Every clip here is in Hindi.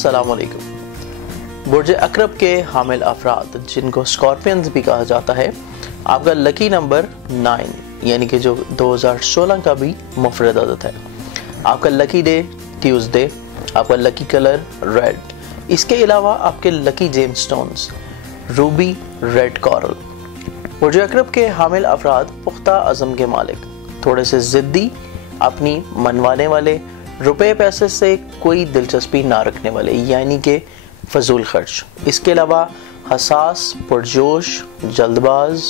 अस्सलामुअलैकुम। बुर्ज अकरब के हामिल अफराद जिनको स्कॉर्पियंस भी कहा जाता है, आपका लकी नंबर 9 यानी कि जो 2016 का भी मुफरद अदद है। आपका लकी डे ट्यूसडे, आपका लकी कलर रेड। इसके अलावा आपके lucky gemstones ruby, red coral. बुर्ज अकरब के हामिल अफराद पुख्ता अज़म के मालिक, थोड़े से ज़िद्दी, अपनी मनवाने वाले, रुपए पैसे से कोई दिलचस्पी ना रखने वाले यानी कि फजूल खर्च। इसके अलावा हसास, पुरजोश, जल्दबाज,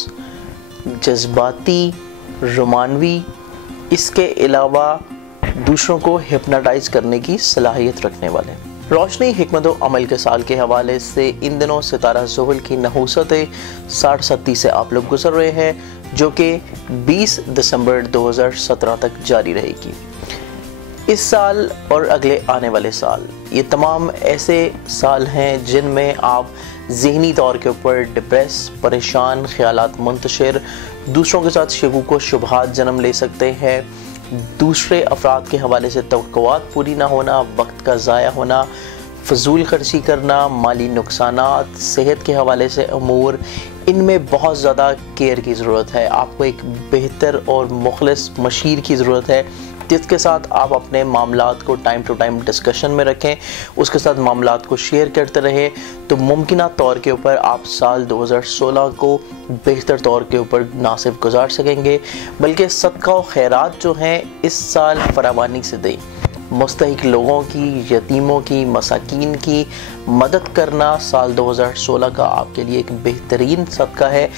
जज्बाती, रोमानवी। इसके अलावा दूसरों को हिप्नोटाइज करने की सलाहियत रखने वाले। रोशनी, हिकमत व अमल के साल के हवाले से इन दिनों सितारा ज़ुहल की नहूसत 60-70 से आप लोग गुजर रहे हैं, जो कि 20 दिसंबर 2017 तक जारी रहेगी। इस साल और अगले आने वाले साल ये तमाम ऐसे साल हैं जिनमें आप ज़हनी तौर के ऊपर डिप्रेस, परेशान, ख्यालात मुंतशिर, दूसरों के साथ शकूक व शुबहात जन्म ले सकते हैं। दूसरे अफराद के हवाले से तवक्कुआत पूरी ना होना, वक्त का ज़ाया होना, फजूल खर्ची करना, माली नुकसानात, सेहत के हवाले से अमूर, इनमें बहुत ज़्यादा केयर की ज़रूरत है। आपको एक बेहतर और मुखलिस मशीर की ज़रूरत है जिसके साथ आप अपने मामलात को टाइम टू टाइम डिस्कशन में रखें, उसके साथ मामलात को शेयर करते रहें, तो मुमकिन तौर के ऊपर आप साल 2016 को बेहतर तौर के ऊपर ना सिर्फ गुजार सकेंगे बल्कि सदका व खैरात जो हैं इस साल फरावानी से दें। मुस्तहिक लोगों की, यतीमों की, मसाकीन की मदद करना साल 2016 का आपके लिए एक बेहतरीन सदका है,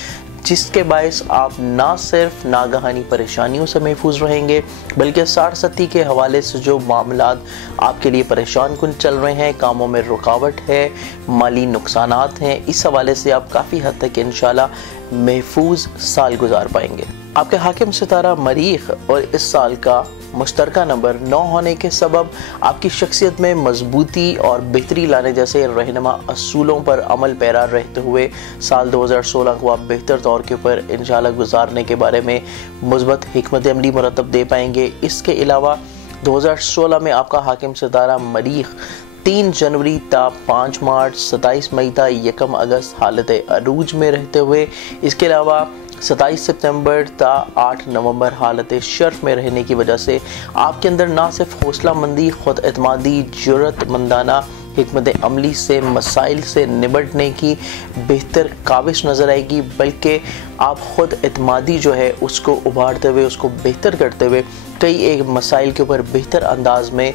जिसके बायस आप ना सिर्फ नागहानी परेशानियों से महफूज रहेंगे बल्कि 60-70 के हवाले से जो मामलात आपके लिए परेशान कुन चल रहे हैं, कामों में रुकावट है, माली नुकसानात हैं, इस हवाले से आप काफ़ी हद तक इंशाल्लाह महफूज साल गुजार पाएंगे। आपके हाकिम सितारा मरीख और इस साल का मुश्तरका नंबर 9 होने के सबब आपकी शख्सियत में मजबूती और बेहतरी लाने जैसे रहनुमा असूलों पर अमल पैरा रहते हुए साल 2016 को आप बेहतर तौर के ऊपर इंशाल्लाह गुजारने के बारे में मुस्बत हिकमत अमली मुरतब दे पाएंगे। इसके अलावा 2016 में आपका हाकिम सितारा मरीख 3 जनवरी ता 5 मार्च, 27 मई ता 1 अगस्त हालत अरूज में रहते हुए, इसके अलावा 27 सितंबर ता 8 नवंबर हालत शर्फ में रहने की वजह से आपके अंदर ना सिर्फ हौसला मंदी, खुद एतमादी, जुर्रतमंदाना हिकमत अमली से मसाइल से निपटने की बेहतर काबिश नज़र आएगी, बल्कि आप खुद एतमादी जो है उसको उभारते हुए, उसको बेहतर करते हुए कई एक मसाइल के ऊपर बेहतर अंदाज में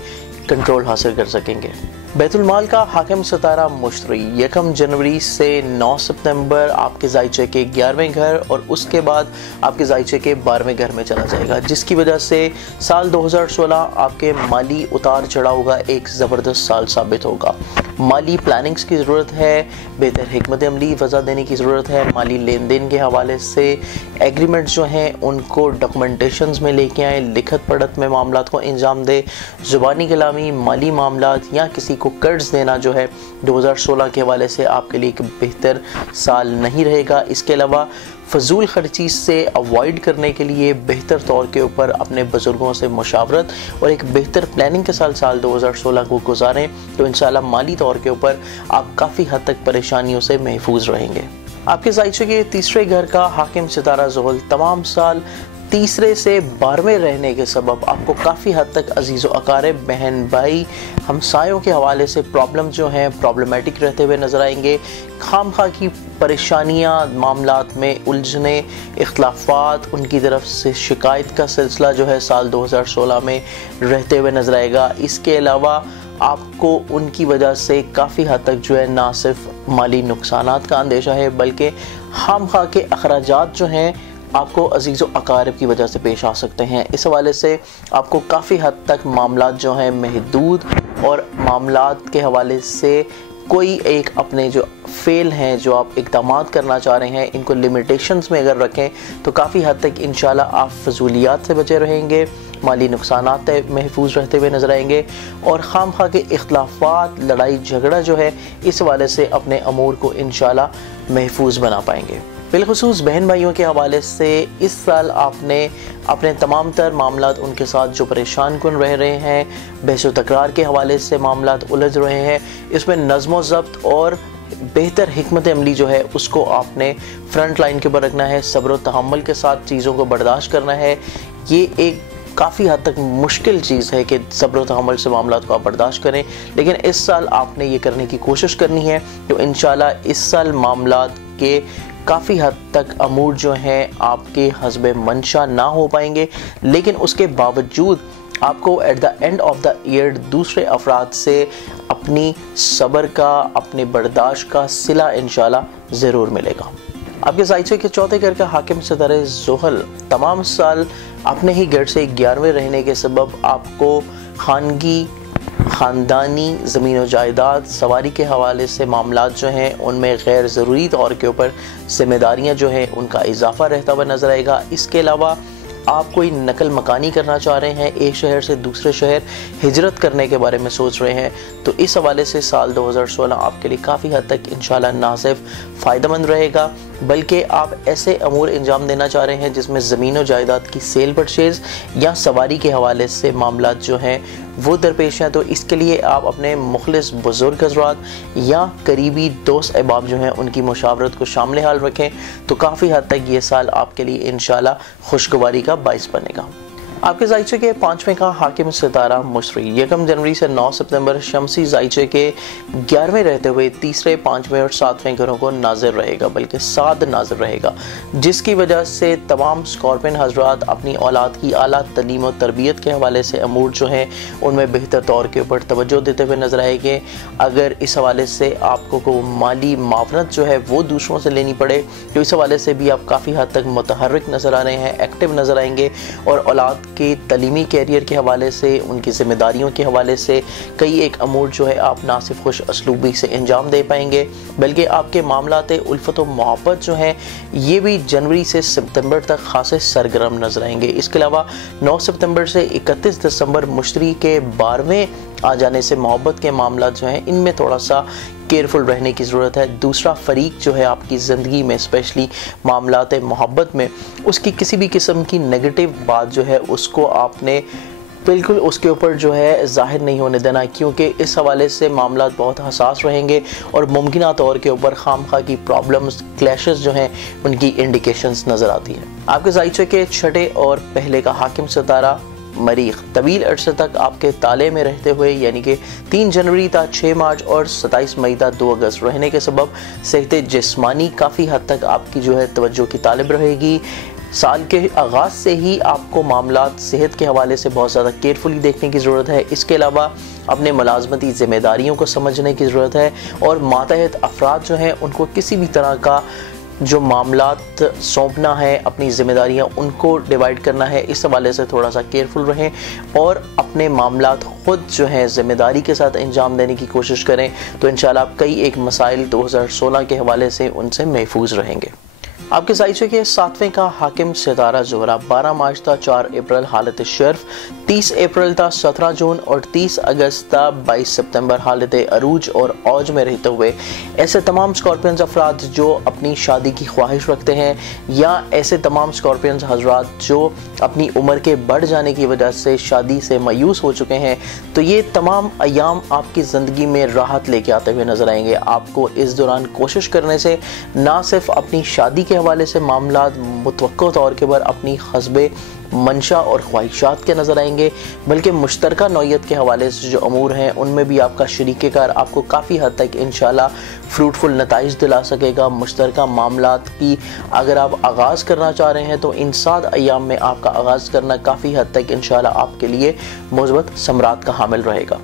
कंट्रोल हासिल कर सकेंगे। बैतुल माल का हाकिम सितारा मुश्तरी 1 जनवरी से 9 सितंबर आपके जायचे के 11वें घर और उसके बाद आपके जायचे के 12वें घर में चला जाएगा, जिसकी वजह से साल 2016 आपके माली उतार चढ़ाव का एक ज़बरदस्त साल साबित होगा। माली प्लानिंग्स की ज़रूरत है, बेहतर हिकमत अमली वज़ा देने की ज़रूरत है। माली लेन देन के हवाले से एग्रीमेंट्स जो हैं उनको डॉक्यूमेंटेशंस में लेके आएँ, लिखत पढ़त में मामलात को इंजाम दे। ज़ुबानी कलामी माली मामलात या किसी को कर्ज देना जो है 2016 के हवाले से आपके लिए एक बेहतर साल नहीं रहेगा। इसके अलावा फजूल खर्ची से अवॉइड करने के लिए बेहतर तौर के ऊपर अपने बुजुर्गों से मुशावरत और एक बेहतर प्लानिंग के साथ साल 2016 को गुजारें, तो इंशाल्लाह माली तौर के ऊपर आप काफ़ी हद तक परेशानियों से महफूज रहेंगे। आपके जायचे के 3रे घर का हाकिम सितारा ज़ुहल तमाम साल 3 से 12वें रहने के सबब आपको काफ़ी हद तक अजीज़ व अकारिब, बहन भाई, हमसायों के हवाले से प्रॉब्लम जो हैं प्रॉब्लमेटिक रहते हुए नज़र आएंगे। खामखा की परेशानियाँ, मामलात में उलझने, इख्तलाफात, उनकी तरफ से शिकायत का सिलसिला जो है साल 2016 में रहते हुए नज़र आएगा। इसके अलावा आपको उनकी वजह से काफ़ी हद तक जो है ना सिर्फ माली नुकसानात का अंदेशा है बल्कि खामखा के अखराजात जो हैं आपको अजीज़ व अकारिब की वजह से पेश आ सकते हैं। इस हवाले से आपको काफ़ी हद तक मामलात जो हैं महदूद और मामलात के हवाले से कोई एक अपने जो फेल हैं, जो आप इक़दाम करना चाह रहे हैं, इनको लिमिटेशंस में अगर रखें तो काफ़ी हद तक इंशाल्लाह आप फजूलियात से बचे रहेंगे, माली नुकसानात महफूज रहते हुए नज़र आएंगे और खामखा के इख्तलाफात, लड़ाई झगड़ा जो है इस हवाले से अपने अमूर को इंशाल्लाह महफूज बना पाएंगे। बिलखुसूस बहन भाइयों के हवाले से इस साल आपने अपने तमाम तर मामलात उनके साथ जो परेशान कुन रह रहे हैं, बहस व तकरार के हवाले से मामलात उलझ रहे हैं, इसमें नज़्म ज़ब्त और बेहतर हिकमत अमली जो है उसको आपने फ्रंट लाइन के ऊपर रखना है। सब्र व तहम्मुल के साथ चीज़ों को बर्दाश्त करना है। ये एक काफ़ी हद तक मुश्किल चीज़ है कि सब्र व तहम्मुल से मामलात को आप बर्दाश्त करें, लेकिन इस साल आपने ये करने की कोशिश करनी है। तो इंशाल्लाह इस साल मामलात के काफ़ी हद तक अमूर जो हैं आपके हस्बे मंशा ना हो पाएंगे, लेकिन उसके बावजूद आपको at the end of the year दूसरे अफराद से अपनी सब्र का, अपने बर्दाश्त का सिला इंशाल्लाह ज़रूर मिलेगा। आपके ज़ाइचे के चौथे घर का हाकिम सितारे ज़ुहल तमाम साल अपने ही घर से 11वें रहने के सबब आपको खानगी, ख़ानदानी, ज़मीन व जायदाद, सवारी के हवाले से मामलात जो हैं उनमें गैर ज़रूरी तौर के ऊपर ज़िम्मेदारियाँ जो हैं उनका इजाफ़ा रहता हुआ नज़र आएगा। इसके अलावा आप कोई नकल मकानी करना चाह रहे हैं, एक शहर से दूसरे शहर हिजरत करने के बारे में सोच रहे हैं, तो इस हवाले से साल 2016 आपके लिए काफ़ी हद तक इंशाल्लाह ना सिर्फ फ़ायदेमंद रहेगा, बल्कि आप ऐसे अमूर अंजाम देना चाह रहे हैं जिसमें ज़मीन व जायदाद की सेल परचेज़ या सवारी के हवाले से मामलात जो हैं वो दरपेश हैं। तो इसके लिए आप अपने मुखलिस बुज़ुर्ग हज़रात या करीबी दोस्त अहबाब जो हैं उनकी मुशावरत को शामिल हाल रखें, तो काफ़ी हद तक ये साल आपके लिए इंशाल्लाह खुशगवारी का बाइस बनेगा। आपके ज़ाइचे के 5वें का हाकिम सितारा मुशरी 1 जनवरी से 9 सितंबर शमसी ज़ाइचे के 11वें रहते हुए तीसरे, 5वें और 7वें घरों को नाज़िर रहेगा, बल्कि साद नाज़िर रहेगा, जिसकी वजह से तमाम स्कॉर्पियन हज़रात अपनी औलाद की आला तलीम और तरबियत के हवाले से अमूर जो हैं उनमें बेहतर तौर के ऊपर तवज्जो देते हुए नज़र आएंगे। अगर इस हवाले से आपको को माली मावनत जो है वो दूसरों से लेनी पड़े, तो इस हवाले से भी आप काफ़ी हद तक मुतहर्रिक नज़र आ रहे हैं, एक्टिव नज़र आएंगे, और औलाद के तलीमी कैरियर के हवाले से, उनकी ज़िम्मेदारियों के हवाले से कई एक अमूर जो है आप ना सिर्फ खुश असलूबी से अंजाम दे पाएंगे, बल्कि आपके मामलात उल्फत व मोहब्बत जो हैं ये भी जनवरी से सितंबर तक खासे सरगर्म नजर आएंगे। इसके अलावा 9 सितंबर से 31 दिसंबर मुश्तरी के 12वें आ जाने से मोहब्बत के मामला जो हैं इनमें थोड़ा सा केयरफुल रहने की ज़रूरत है। दूसरा फरीक जो है आपकी ज़िंदगी में, स्पेशली मामलात मोहब्बत में, उसकी किसी भी किस्म की नेगेटिव बात जो है उसको आपने बिल्कुल उसके ऊपर जो है ज़ाहिर नहीं होने देना, क्योंकि इस हवाले से मामलात बहुत हसास रहेंगे और मुमकिन तौर के ऊपर खामखा की प्रॉब्लम्स, क्लैशेस जो हैं उनकी इंडिकेशंस नज़र आती हैं। आपके ज़ाइचे के छठे और पहले का हाकिम सितारा मरीख तवील अरसे तक आपके ताले में रहते हुए, यानी कि 3 जनवरी तक 6 मार्च और 27 मई तक 2 अगस्त रहने के सबब सेहत जिस्मानी काफ़ी हद तक आपकी जो है तवज्जो की तालिब रहेगी। साल के आगाज़ से ही आपको मामलात सेहत के हवाले से बहुत ज़्यादा केयरफुली देखने की ज़रूरत है। इसके अलावा अपने मुलाजमती ज़िम्मेदारियों को समझने की ज़रूरत है, और मातहत अफराद जो हैं उनको किसी भी तरह का जो मामलात सौंपना है, अपनी ज़िम्मेदारियां उनको डिवाइड करना है, इस हवाले से थोड़ा सा केयरफुल रहें और अपने मामलात ख़ुद जो हैं ज़िम्मेदारी के साथ अंजाम देने की कोशिश करें, तो इंशाल्लाह आप कई एक मसाइल 2016 के हवाले से उनसे महफूज रहेंगे। आपके ज़ाइचे के 7वें का हाकिम सितारा ज़ोहरा 12 मार्च तक 4 अप्रैल हालत शर्फ, 30 अप्रैल तक 17 जून और 30 अगस्त तक 22 सितंबर हालत अरूज और औज में रहते हुए ऐसे तमाम स्कॉर्पियंस अफराद जो अपनी शादी की ख्वाहिश रखते हैं, या ऐसे तमाम स्कॉर्पियंस हजरात जो अपनी उम्र के बढ़ जाने की वजह से शादी से मायूस हो चुके हैं, तो ये तमाम अयाम आपकी ज़िंदगी में राहत लेके आते हुए नजर आएंगे। आपको इस दौरान कोशिश करने से ना सिर्फ अपनी शादी के हवाले से मामलात मुतवक्को तौर के पर अपनी हस्बे मंशा और ख्वाहिशात के नज़र आएंगे, बल्कि मुश्तरका नौयत के हवाले से जो अमूर हैं उनमें भी आपका शरीकेकार आपको काफ़ी हद तक इंशाल्लाह फ्रूटफुल नताइज दिला सकेगा। मुश्तरका मामलात की अगर आप आगाज़ करना चाह रहे हैं तो इन 7 अयाम में आपका आगाज़ करना काफ़ी हद तक इंशाल्लाह आपके लिए मुस्बत समरात का हामिल रहेगा।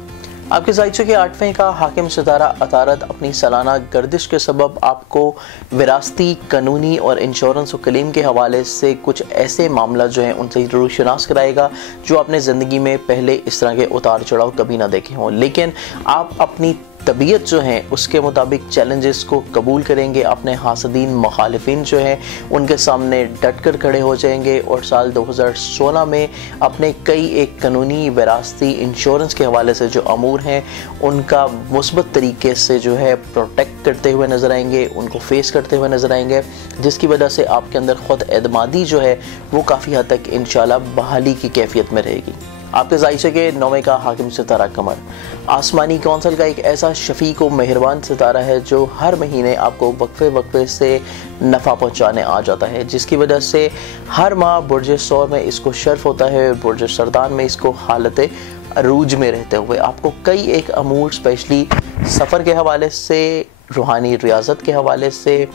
आपके ज़ाइचे के 8वें का हाकिम सितारा अतारत अपनी सालाना गर्दिश के सबब आपको विरासती, कानूनी और इंश्योरेंस और क्लेम के हवाले से कुछ ऐसे मामला जो हैं उनसे ज़रूर शनास कराएगा जो आपने ज़िंदगी में पहले इस तरह के उतार चढ़ाव कभी ना देखे हों, लेकिन आप अपनी तबीयत जो है उसके मुताबिक चैलेंजेस को कबूल करेंगे, अपने हासदीन मुखालिफिन जो हैं उनके सामने डट कर खड़े हो जाएंगे और साल 2016 में अपने कई एक कानूनी, विरासती, इंश्योरेंस के हवाले से जो अमूर हैं उनका मुस्बत तरीके से जो है प्रोटेक्ट करते हुए नज़र आएंगे, उनको फेस करते हुए नज़र आएंगे, जिसकी वजह से आपके अंदर ख़ुद एतमादी जो है वो काफ़ी हद तक इंशाल्लाह बहाली की कैफियत में रहेगी। आपके ज़ाइशे के 9वें का हाकिम सितारा कमर आसमानी कौंसल का एक ऐसा शफीक व मेहरबान सितारा है जो हर महीने आपको वक्फे वक्फे से नफ़ा पहुंचाने आ जाता है, जिसकी वजह से हर माह बुर्ज सौर में इसको शर्फ होता है, बुर्ज सरदान में इसको हालत अरूज में रहते हुए आपको कई एक अमूर स्पेशली सफ़र के हवाले से, रूहानी रियाजत के हवाले से,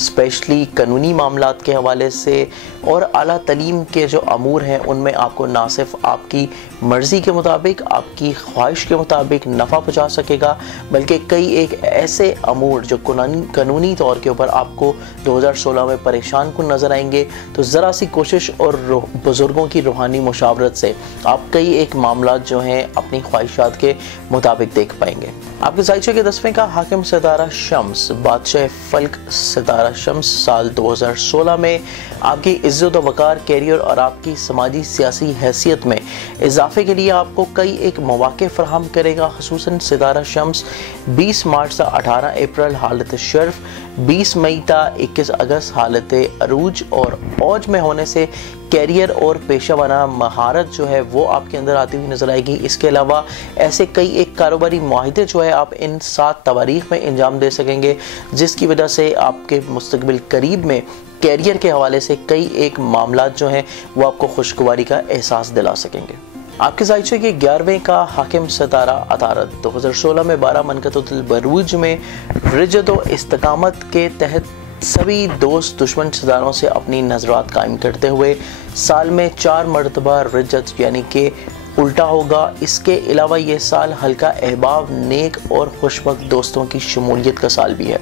स्पेशली कानूनी मामलात के हवाले से और आला तलीम के जो अमूर हैं उनमें आपको ना सिर्फ आपकी मर्ज़ी के मुताबिक, आपकी ख्वाहिश के मुताबिक नफ़ा पहुँचा सकेगा, बल्कि कई एक ऐसे अमूर जो कानूनी तौर के ऊपर आपको 2016 में परेशान कुन नज़र आएंगे। तो ज़रा सी कोशिश और बुज़ुर्गों की रूहानी मुशावरत से आप कई एक मामलात जो हैं अपनी ख्वाहिशात के मुताबिक देख पाएंगे। आपके ज़ाइशे के 10वें का हाकिम सितारा शम्स बादशाह फल्क सितारा शम्स साल 2016 में आपकी इज़्ज़त व वक़ार, कैरियर और आपकी समाजी सियासी हैसियत में इजाफे के लिए आपको कई एक मौक़े फराहम करेगा। ख़ुसूसन सितारा शम्स 20 मार्च से 18 अप्रैल हालत शर्फ, 20 मई ता 21 अगस्त हालत अरूज और औज में होने से कैरियर और पेशा वाना महारत जो है वो आपके अंदर आती हुई नज़र आएगी। इसके अलावा ऐसे कई एक कारोबारी मुआहिदे जो है आप इन 7 तवारीख में अंजाम दे सकेंगे, जिसकी वजह से आपके मुस्तकबिल करीब में कैरियर के हवाले से कई एक मामलात जो हैं वो आपको खुशगवारी का एहसास दिला सकेंगे। आपके ज़ाइशे के 11वें का हाकिम सितारा अतारत 2016 में 12 मनकतुल बरूज में रिजत व इस्तकामत के तहत सभी दोस्त दुश्मन सितारों से अपनी नज़रात कायम करते हुए साल में 4 मरतबा रिजत यानी कि उल्टा होगा। इसके अलावा ये साल हल्का अहबाब, नेक और खुशबख्त दोस्तों की शमूलियत का साल भी है।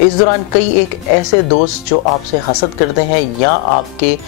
इस दौरान कई एक ऐसे दोस्त जो आपसे हसद करते हैं या आपके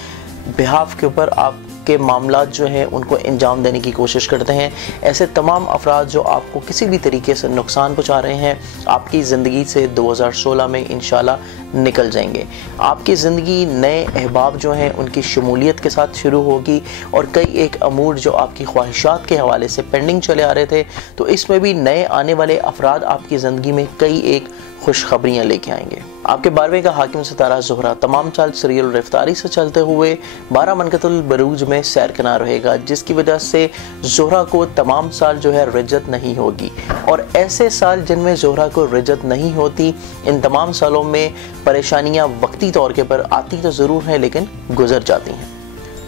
बिहाफ के ऊपर आपके मामलात जो हैं उनको अंजाम देने की कोशिश करते हैं, ऐसे तमाम अफराद जो आपको किसी भी तरीके से नुकसान पहुंचा रहे हैं आपकी ज़िंदगी से 2016 में इंशाल्लाह निकल जाएंगे। आपकी ज़िंदगी नए अहबाब जो हैं उनकी शमूलियत के साथ शुरू होगी और कई एक अमूर जो आपकी ख्वाहिशात के हवाले से पेंडिंग चले आ रहे थे तो इसमें भी नए आने वाले अफराद आपकी ज़िंदगी में कई एक खुशखबरियाँ लेके आएंगे। आपके 12वें का हाकिम सितारा ज़ोहरा तमाम साल सीरियल रफ्तारी से चलते हुए 12 मनकतुल बरूज में सैरकना रहेगा, जिसकी वजह से ज़ोहरा को तमाम साल जो है रिजत नहीं होगी। और ऐसे साल जिनमें ज़ोहरा को रिजत नहीं होती, इन तमाम सालों में परेशानियाँ वक्ती तौर के पर आती तो ज़रूर हैं लेकिन गुजर जाती हैं।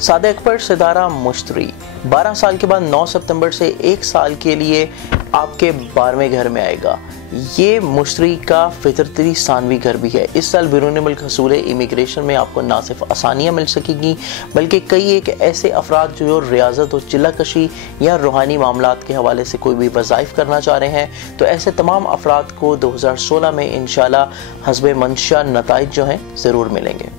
सादिक पर सितारा मुश्तरी 12 साल के बाद 9 सितंबर से 1 साल के लिए आपके 12वें घर में आएगा। ये मुश्तरी का फितरती सानवी घर भी है। इस साल बैरून मुल्क हसूल इमिग्रेशन में आपको ना सिर्फ आसानियाँ मिल सकेगी बल्कि कई एक ऐसे अफराद जो रियाजत और चिल्लाकशी या रूहानी मामलात के हवाले से कोई भी वज़ाइफ करना चाह रहे हैं तो ऐसे तमाम अफराद को 2016 में इंशाल्लाह हस्बे मंशा नताइज जो हैं ज़रूर मिलेंगे।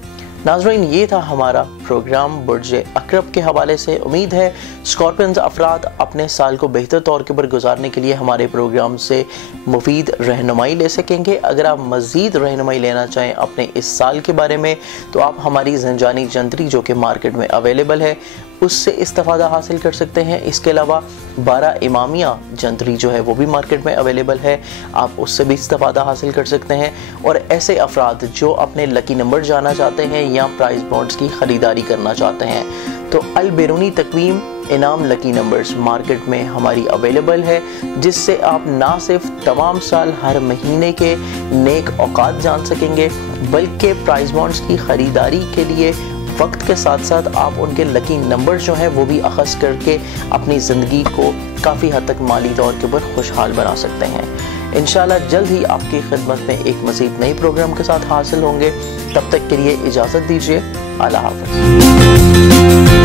नाज़रीन, ये था हमारा प्रोग्राम बुर्ज अकरब के हवाले से। उम्मीद है स्कॉर्पियंस अफराद अपने साल को बेहतर तौर के ऊपर गुजारने के लिए हमारे प्रोग्राम से मुफीद रहनुमाई ले सकेंगे। अगर आप मज़ीद रहनुमाई लेना चाहें अपने इस साल के बारे में तो आप हमारी ज़ंजानी जंतरी जो कि मार्केट में अवेलेबल है उससे इस्तेफ़ादा हासिल कर सकते हैं। इसके अलावा 12 इमामिया जंतरी जो है वो भी मार्केट में अवेलेबल है, आप उससे भी इस्तेफ़ादा हासिल कर सकते हैं। और ऐसे अफराद जो अपने लकी नंबर जाना चाहते हैं या प्राइस बॉन्ड्स की ख़रीदारी करना चाहते हैं तो अल बैरूनी तकवीम इनाम लकी नंबर्स मार्केट में हमारी अवेलेबल है, जिससे आप ना सिर्फ तमाम साल हर महीने के नेक औकात जान सकेंगे बल्कि प्राइस बॉन्ड्स की ख़रीदारी के लिए वक्त के साथ साथ आप उनके लकी नंबर जो हैं वो भी अखज़ करके अपनी ज़िंदगी को काफ़ी हद तक माली तौर के ऊपर खुशहाल बना सकते हैं। इंशाल्लाह जल्द ही आपकी खिदमत में एक मज़ीद नई प्रोग्राम के साथ हासिल होंगे। तब तक के लिए इजाज़त दीजिए। अल्लाह हाफ़िज़।